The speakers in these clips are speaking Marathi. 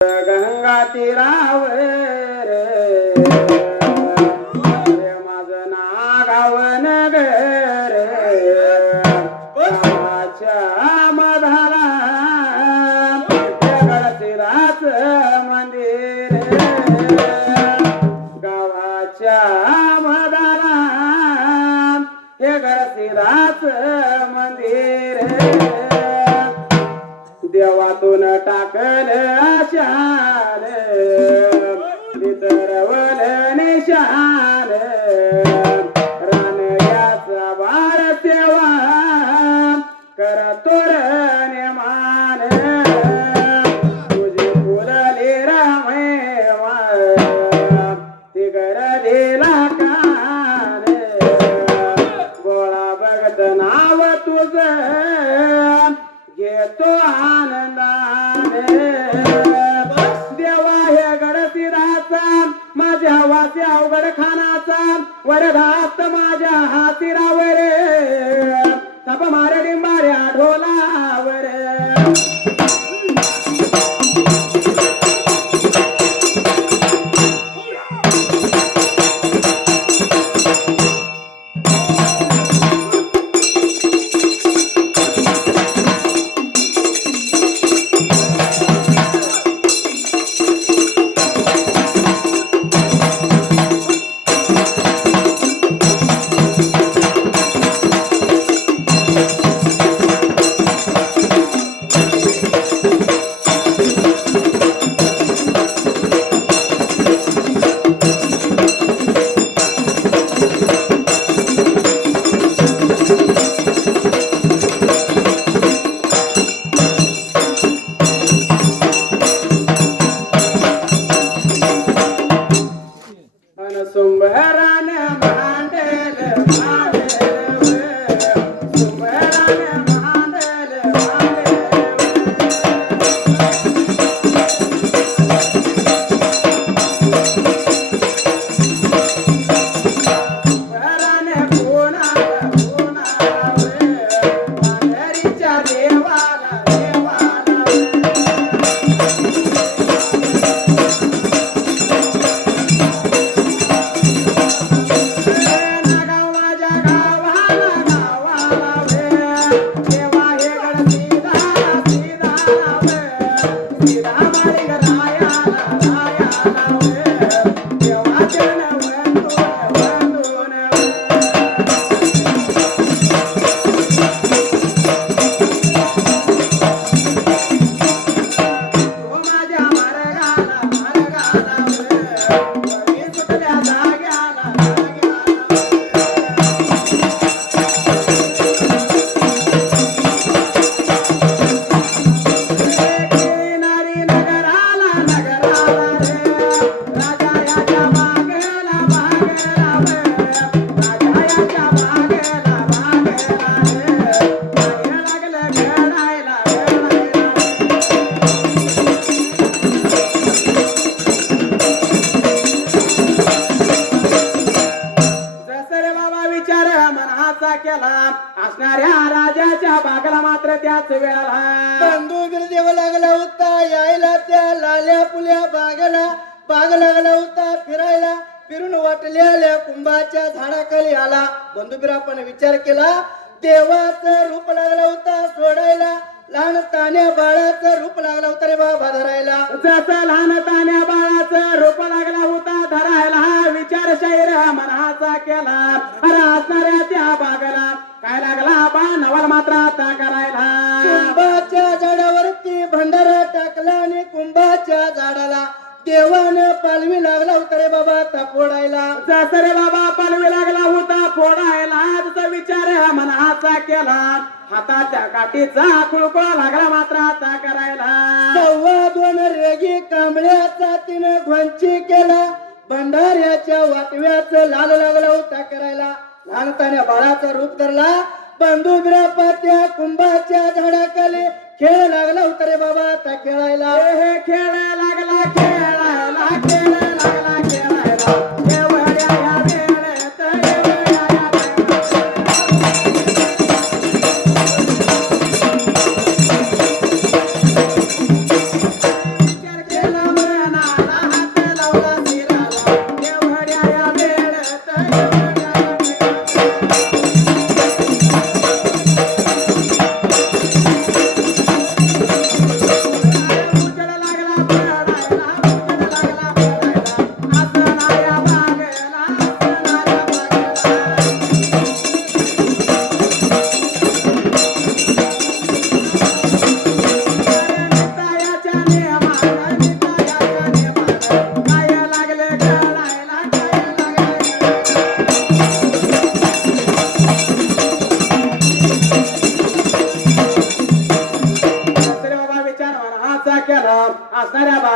गंगा तीरावर माझं नागाव नगर गावाच्या मधाला गडतीराच मंदिर गावाच्या मधाला हे गडतीराच मंदिर देवातून टाकल आशाल वितरवल निशाल रानयाचा बाळ सेवा करतो नेमान तुझी फुलली रामेवा ती करलीला कान गोळा बघत नाव तुझं घेतो आनंदाने देवा हे गडसिराचा माझ्या वासी अवघड खानाचा वरदास्त माझ्या हातीरावर थप मारे डिंबाऱ्या ढोलावर सुंबरान मांडल सुंबरान मांडल सुंबरान कोणाला मांडरीच्या देवाला केला असणाऱ्या राजाच्या बागला मात्र त्याच वेळाला बंधू देव लागला होता यायला त्या लाल्या पुल्या बाग लागला होता फिरायला फिरून वाटलेल्या कुंभाच्या झाडाखाली आला. बंधुबीरापण विचार केला देवाचं रूप लागला होता सोडायला लहान तान्या बाळाचं रूप लागला होता रे बाबा धरायला. जसं लहान तान्या बाळाचं रूप लागला होता धरायला विचार शैर मनाचा केला असणाऱ्या त्या बागला काय लागला बा नवल मात्र आता करायला. कुंभाच्या झाडावरती भंडारा टाकला आणि कुंभाच्या झाडाला देवानं पालवी लागला होता रे बाबा फोडायला. जसं रे बाबा पालवी लागला होता फोडायला जसा विचार मनाचा केला हाताच्या काठीचा कुळकुळा लागला मात्र आता करायला. 2.25 रेगी कांबळ्याचा तिनं घोंची केला भंडाऱ्याच्या वाटव्याचं लाल लागला होता करायला. लहानताने बाळाचा रूप धरला बंधू बिरापात्या कुंभाच्या झाडाखाली खेळ लागला होता रे बाबा आता खेळायला. हे खेळ लागला खेळायला खेळ लागला खेळायला एवढ्या या वेळेत एवढ्या या विचार केला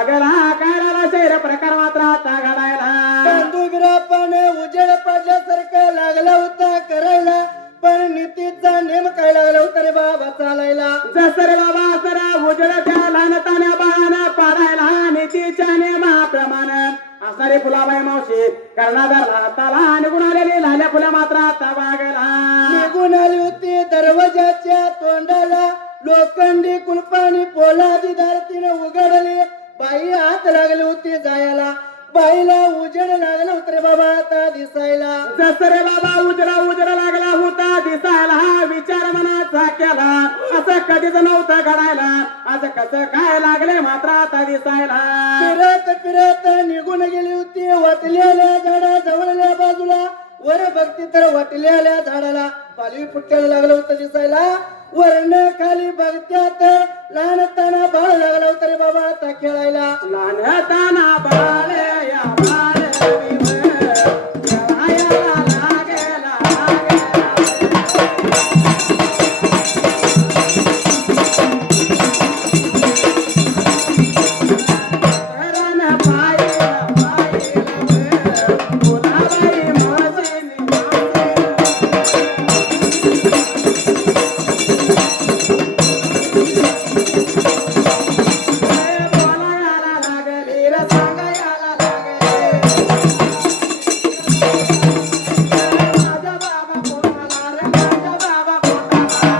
बागेला काय लागला शैर प्रकार मात्र आता घडायला बंधुबिरापाने उजेड पडल्यासारखं लागला होता करायला पण नीतीचा नेम काय लागला होता रे बाबा चालायला जसं रे बाबा सर उजेड त्या लहानतान्या बाळानं पाडायला नीतीच्या नियमाप्रमाणे असणारी फुलाबाई मावशी कर्णाधार हाताला निघून आलेली लाल्या फुल्या मात्र आता बागेला निघून आली होती दरवाजाच्या तोंडाला लोखंडी कुलपानी पोलादी दार तिने उघडली बाई हात लागली होती जायला बाईला उजेड लागला होता रे बाबा आता दिसायला जसं रे बाबा उजडा लागला होता दिसायला हा विचार मनाचा केला असं कधीच नव्हतं घडायला आज कसं काय लागले मात्र आता दिसायला फिरत फिरत निघून गेली होती वाटलेल्या झाडा जवळल्या बाजूला वर बघती तर वाटलेल्या झाडाला पालवी फुटक्याला लागलं होतं दिसायला वरण खाली बघत्यात लहानताना बाळ लागला होता रे बाबा आता खेळायला लहानताना बाळे या बाळे खेळायला लागेला धरण पायला फुलाबाई मावशीने बोलायला लागली रे सांगायला लागली माझा बाबा पोटाला रे माझा बाबा पोटाला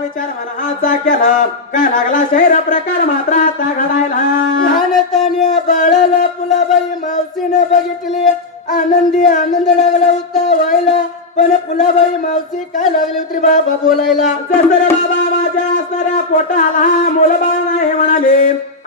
विचार मनाचा केला काय लागला शहर प्रकार मात्र आता घडायला लहानतान्या बाळाला फुलाबाई मावशीनं बघितली आनंदी आनंद लागला होता व्हायला पण फुलाबाई मावशी काय लागली होती बाबा बोलायला जसं रे बाबा माझ्या असणाऱ्या पोटाला मुलबाळ नाही म्हणाले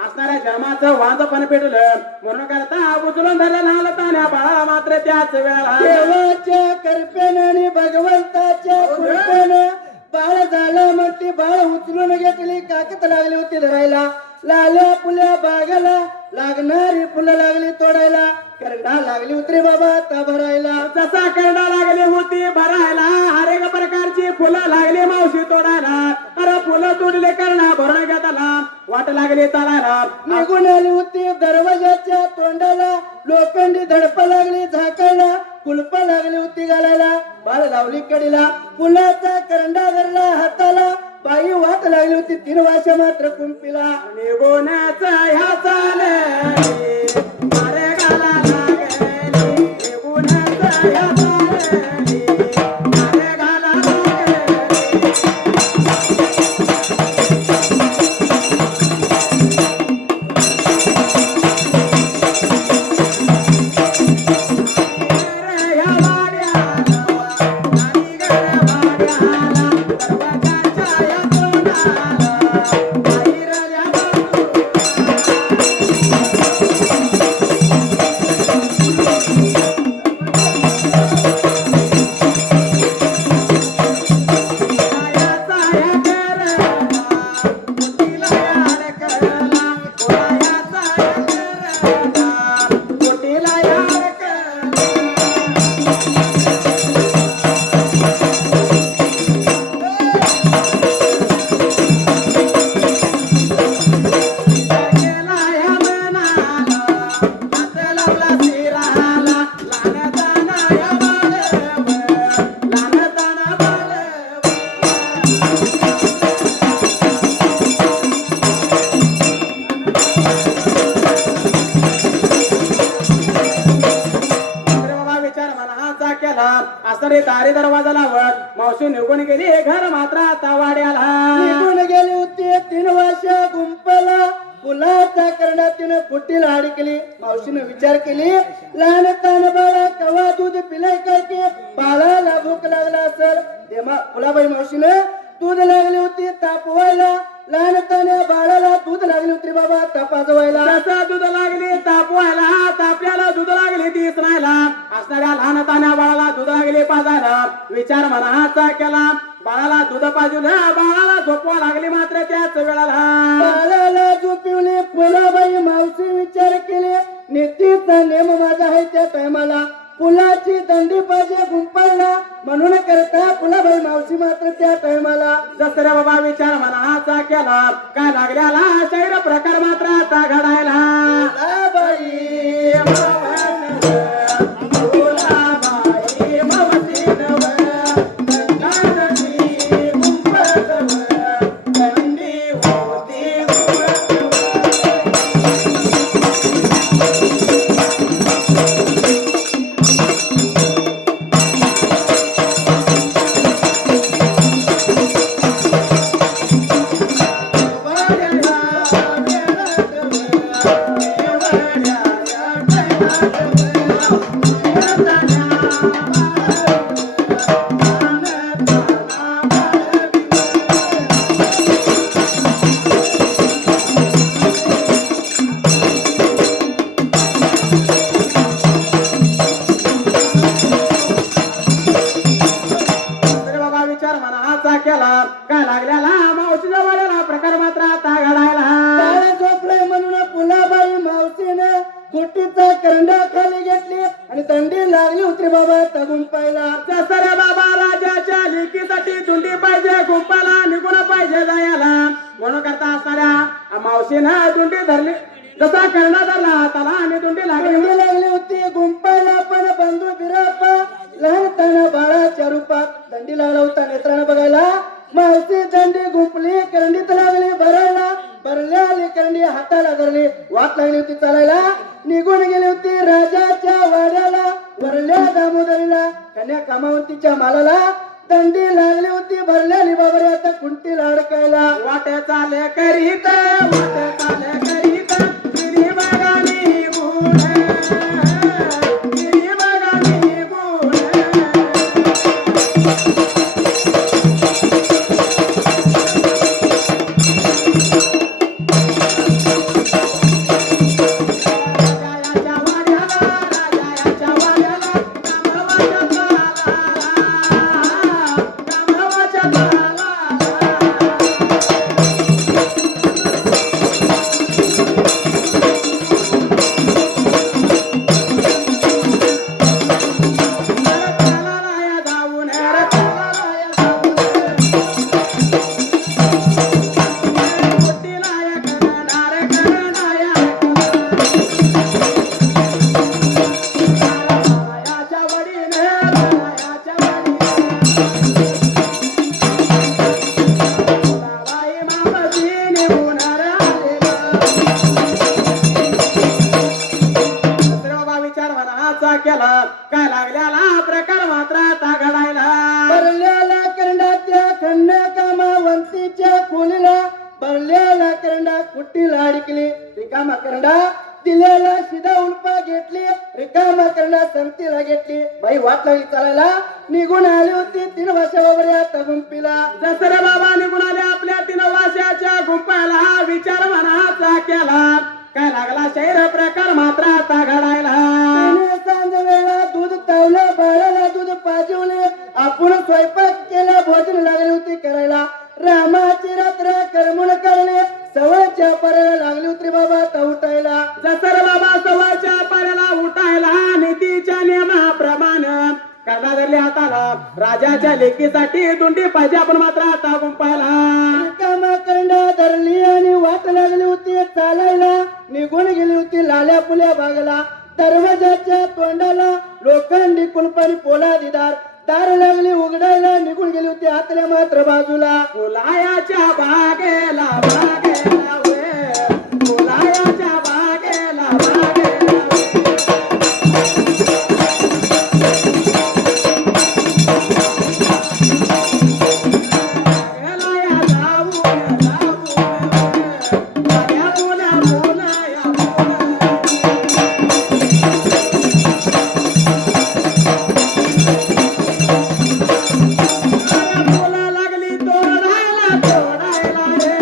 असणाऱ्या जन्माचं वांज पण पेटलं म्हणून करता उचलून धरलं लहानतान्या बाळाला मात्र त्याच वेळा देवाच्या कृपेनं आणि भगवंताच्या कृपेनं बाळ झालं म्हटली बाळ उचलून घेतली काकत लागली होती धरायला लाल्या फुल्या बागाला लागणारी फुलं लागली तोडायला करडा लागली होती बाबा आता भरायला जसा करडा लागली होती भरायला हर एक प्रकारची फुलं लागली मावशी तोडायला अरे फुलं तोडले करडा भरून घेताला वाट लागली चालायला निघून आली होती दरवाजाच्या तोंडाला लोखंडी धडपा लागली झाकायला कुलपा लागली होती घालायला बाळ लावली कडीला फुलाचा करंडा धरला हाताला बाई वाट लागली होती 3 वर्ष मात्र कुंपीला निघूनच ह्या चाले मारे गाला लागली निघूनच ह्या चाले मारे गाला लागली ह्या वाड्याला नानी गर वाड्याला दरवाजाच्या या तोंडाला बाहेरल्या असणारे दारी दरवाजा लावत मावशी निघून गेली घर मात्र आता वाड्याला निघून गेली होती 3 वर्ष गुंपला फुलाचा करडा तिनं फुटीला अडकली मावशीनं विचार केली लहानतान बाळा कवा दूध पिलाय काय की बाळाला भूक लागला असेल तेव्हा फुलाबाई मावशीनं दूध लागली होती तापवायला लहानतान्या बाळाला दूध लागली होती बाबा तापाजवायला त्याचा दूध लागली तापवायला तापल्याला दूध लागली तीच नाहीला असणाऱ्या लहानतान्या बाळाला दूध लागली पाजायला विचार मनाचा केला बाळाला दूध पाजून बाळाला झोपवा लागली मात्र त्याच वेळाला बाळाला झोपिवली फुलाबाई मावशी विचार केले नीतीचा नेम माझा आहे त्या टायमाला फुलाची दंडी पाहिजे गुंपायला म्हणून करता फुलाबाई मावशी मात्र त्या टायमाला जसं रे बाबा विचार मनाचा केला काय लागल्याला शैर प्रकार मात्र आता घडायला फुलाबाई फुलाबाई मावशीनव, दंडानी गुंफतव, दंडी होती अरे बाबा विचार मनाचा केला काय लागल्याला मावशीच्या वाड्याला प्रकार मात्र आता घडायला काळे झोपले म्हणून फुलाबाई मावशीने गुट्टीचा करंडा खाली घेतली आणि दंडी लागली होती बाबा त्या गुंपायला जसं रे बाबा राजाच्या लेकीसाठी धुंडी पाहिजे गुंपाला निघून पाहिजे जायला म्हणून करता असणाऱ्या मावशीनं धुंडी धरली जसा करणा धरला त्याला आणि धुंडी लागली दंडी लागली होती गुंपायला पण बंधू बिरापा लहानताना बाळाच्या रूपात दंडी लागला होता नेत्रानं बघायला मावशी दंडी गुंपली करंडीत लागली भरायला भरल्या आली करंडी हाताला धरली वाट लागली होती चालायला निघून गेली होती राजाच्या वाड्याला वरल्या दामोदरीला कन्या कामावंतीच्या मालाला दंडी लागली होती भरल्याली बाबरे आता कुंटीला अडकायला वाटे चाले करीत वाटे चाले करीत गिरी बगानी गुण गिरी बगानी गुण राजाच्या वाड्याला कामवाच्या ताला केला काय लागल्याला प्रकार मात्र आता घडायला भरल्याला करंडा त्या खंड कामावंतीच्या खोलीला भरल्याला करंडा कुट्टीला अडकली रिकामा करंडा दिलेला शिदा उलपा घेतली रिकामा करंडा संगतीला घेतली बाई वाट लागली चालायला निघून आली होती 3 वर्षा वगैरे आता गुंपीला जसं रे बाबा निघून आले आपल्या 3 वर्षाच्या गुंपाला विचार मनाचा केला काय लागला शैर प्रकार मात्र आता घडायला तिने सांज वेळा दूध तावलं बाळाला दूध पाजवले आपण स्वयंपाक केला भोजन लागली होती करायला रामाची रात्र करमून करणे सवयच्या पाऱ्याला लागली होती बाबा आता उठायला जसं रे बाबा सवाच्या पाऱ्याला उठायला नीतीच्या नियमाप्रमाणे करता धरली हाताला राजाच्या लेकीसाठी दुंडी पाहिजे आपण मात्र आता गुंपायला रिकामा करंडा धरली आणि वाट लागली होती चालायला निघून गेली होती लाल्या पुल्या भागाला दरवाजाच्या तोंडाला लोखंडी कुलपारी पोला दिदार दार लागली उघडायला निघून गेली होती आतल्या मात्र बाजूला फुलायाच्या बागेला बागेला वे फुलायाच्या बागेला बागेला लागली तोडायला तोडायला रे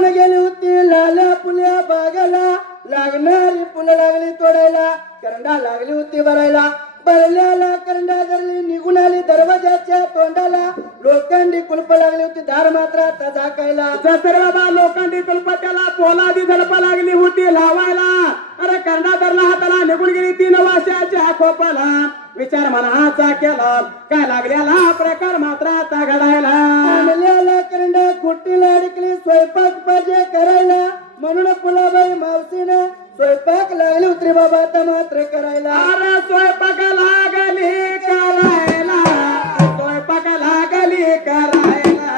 निघून गेली होती लाल्या पुल्या बागाला, लागणारी फुलं लागली तोडायला, करंडा लागली होती भरायला. भरल्याला करंडा धरली, निघून आली दरवाजाच्या तोंडाला, लोखंडी कुलप लागली होती दार मात्र आता झाकायला. जसरे बाबा लोखंडी कुलप त्याला पोलादी झडप लागली होती लावायला. अरे करंडा धरला हाताला, निघून गेली 3 वर्षाच्या खोपाला. विचार मनाचा केला, काय लागलेला प्रकार मात्र आता घडायला. आणलेला करंडा खुटीला अडकली, स्वयंपाक पाहिजे करायला, म्हणून फुलाबाई मावशीनं स्वयंपाक लागली उतरी बाबा आता मात्र करायला. अरे स्वयंपाक लागली करायला, स्वयंपाक लागली करायला.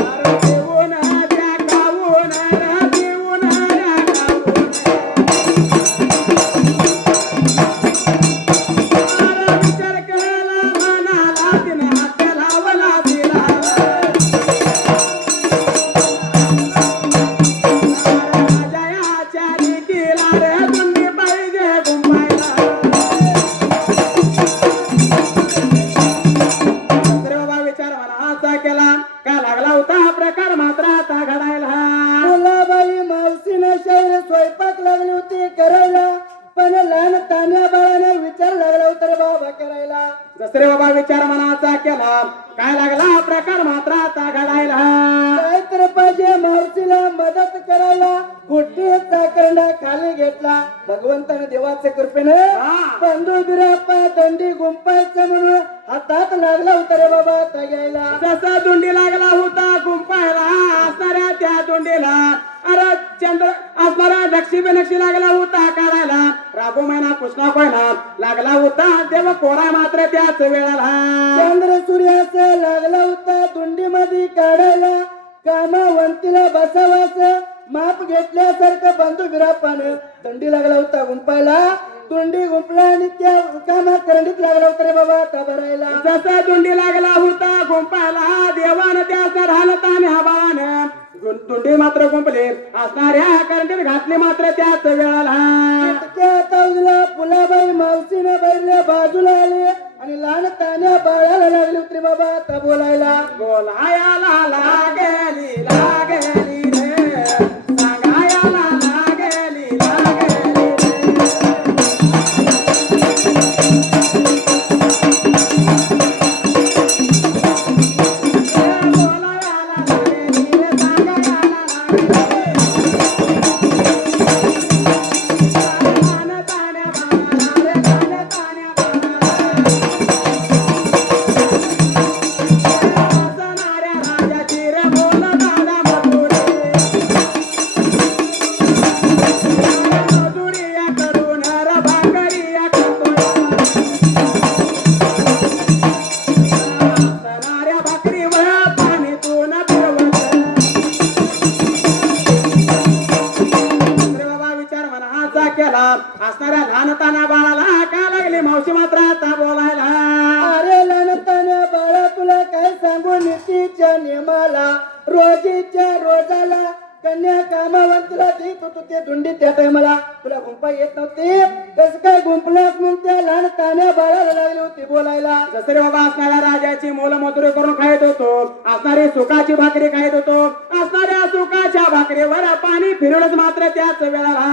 अरे देऊन द्या खाऊन, रे देऊन द्या खाऊन. अरे विचार केला मनाला, तिने हात लावला तिला. जयाच्या नीतीला रे तुम्ही पाहिजे घुमायला. तर बाबा विचार मनाचा केला, का लागला होता हा प्रकार मात्र आता घडायला. फुलाबाई मावशीनं शैर स्वयंपाक लागली होती करायला, पण लहान तान्या बाळाने विचार लागला होता रे बाबा करायला. दसरे बाबा विचार मनाचा केला, काय लागला हा प्रकार मात्र आता घडायला. काय तर पाहिजे मावशीला मदत करायला, खुटीचा करंडा खाली घेतला. भगवंताने देवाच्या कृपेने बंधू बिराप्पा दंडी गुंपायचं म्हणून हातात लागला होता रे बाबा आता घ्यायला. जसा दुंडी लागला होता गुंपायला, असणाऱ्या त्या दुंडीला अरे चंद्र असणारा नक्षी लागला होता काढायला. राबो महिना कृष्णा कोयना लागला होता, देव कोरा मात्र त्याच वेळाला. चंद्र सूर्याचं लागला होता दुंडी मध्ये काढायला, कामावंतीला बसावाचं माप घेतल्यासारखं बंधू बिराप्पानं दंडी लागला होता गुंपायला. दुंडी गुंपला आणि त्या कामा करंडीत लागला होता रे बाबा आता भरायला. जसा दुंडी लागला होता गुंपायला, देवानं त्या राहलता आणि हवानं दुंडी मात्र गुंपले, असणाऱ्या करंडीत घातली मात्र त्याच वेळाला. त्या तावडीला फुलाबाई मावशीने बैरल्या बाजूला आली आणि लहान तान्या बाळाला लागली होती बाबा आता बोलायला. बोलायला लागली लागली रे, सांगायला लागली लागली रे. बोलायला लागली रे, सांगायला लागली रे. लहान तान्या बाळाला रे, लहान तान्या बाळाला. असणाऱ्या राजाची रे बोल दादा मजुरी. मजुरी या करून रे भाकरी या करतोय. असणाऱ्या भाकरीवर पाणी तून फिरवत. अरे बाबा विचार मनाचा केला, असणाऱ्या लहान ताना बाळाला का लागली मावशी मात्र आता बोलायला. अरे लहान तान्या बाळा तुला काय सांगू नीतीच्या नियमाला, रोजीच्या रोजाला कन्या कामावंतीला देत होतो ते धुंडी त्या टायमाला. तुला गुंपा येत नव्हती, कसं काय गुंपलास मग त्या लहान तान्या बाळाला लागली होती बोलायला. जसरे बाबा असणाऱ्या राजाची मोल मजुरी करून खायत होतो, असणारी सुखाची भाकरी खायत होतो, असणाऱ्या सुखाच्या भाकरीवर पाणी फिरवलंच मात्र त्याच वेळाला.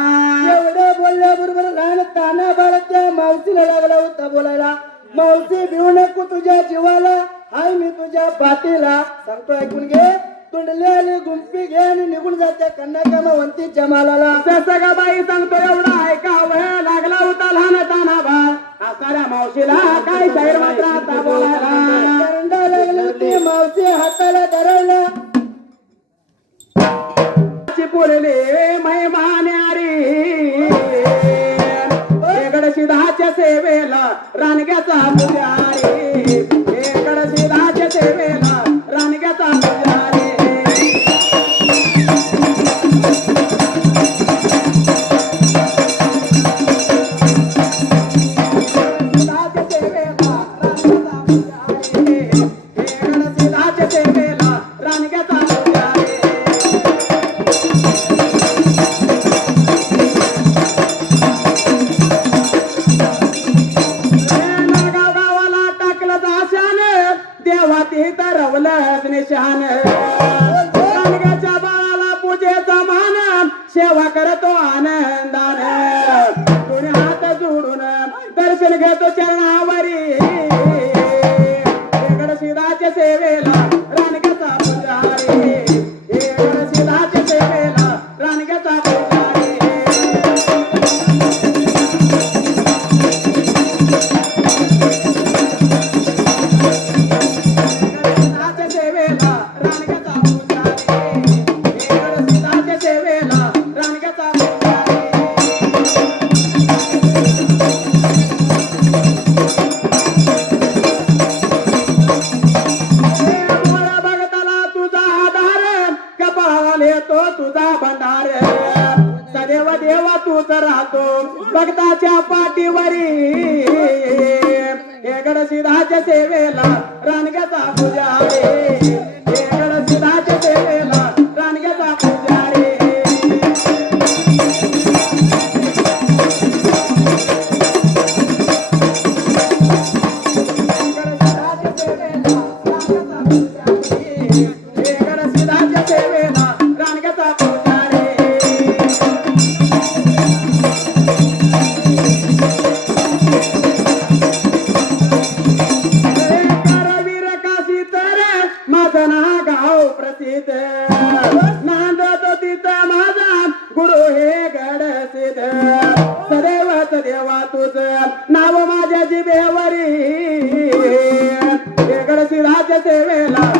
एवढं बोलल्याबरोबर लहान ताना बाळ त्या मावशीला लागला होता बोलायला. मावशी भिवू नको तुझ्या जीवाला, हाय मी तुझ्या पाठीला. सांगतो ऐकून घे, तुंडली आली गुंपी घे आणि निघून जाते कन्या कामावंतीच्या मालाला. जसं का बाई सांगतो एवढा ऐकावं लागला होता लहान ताना बाळ असणाऱ्या मावशीला, काय शाहीर मात्र आता बोलायला. करंडा लागली होती मावशी हाताला धरायला. पुरले मैमान्यारी वेगड सिधाच्या सेवेला रानग्याचा पुजारी, वेगड सिधाच्या सेवेला रानग्याचा पुजारी. सिधाच्या सेवेला रानग्याचा पुजारी, वेगड सिधाच्या सेवेला रानग्याचा पुजारी. गावाला टाकलं करीत रवलंच निशान रानग्याच्या बाळाला पूजेचा मान सेवा करतो आनंदान दोन्ही हात जोडून दर्शन घेतो चरणावरी गडसिदाच्या सेवेला रानग्याचा पुजारी गडसिदाच्या सेवेला रानग्याचा पुजारी गडसिदाच्या सेवेला रानग्याचा पुजारी गडसिदाच्या सेवेला रानग्याचा पुजारी मोरा भगताला तुझा आधार कपाळाला येतो तुझा भंडार सदैव देवा तूच राहतो भक्ताच्या पाठीवरी हे गडसिदाच्या सेवेला रानग्याचा पुजारी हे गडसिदाच्या सेवेला रानग्याचा पुजारी गडसिदाच्या सेवेला रानग्याचा पुजारी हे गडसिदाच्या सेवेला रानग्याचा पुजारी करवीर काशी तर माझं ना गाव प्रसिद्ध नांदतो तिथं माझा गुरु हे गडसिद्ध सदैव सदैवा तुझं नाव माझ्या जिभेवरी हे गडसिदाच्या सेवेला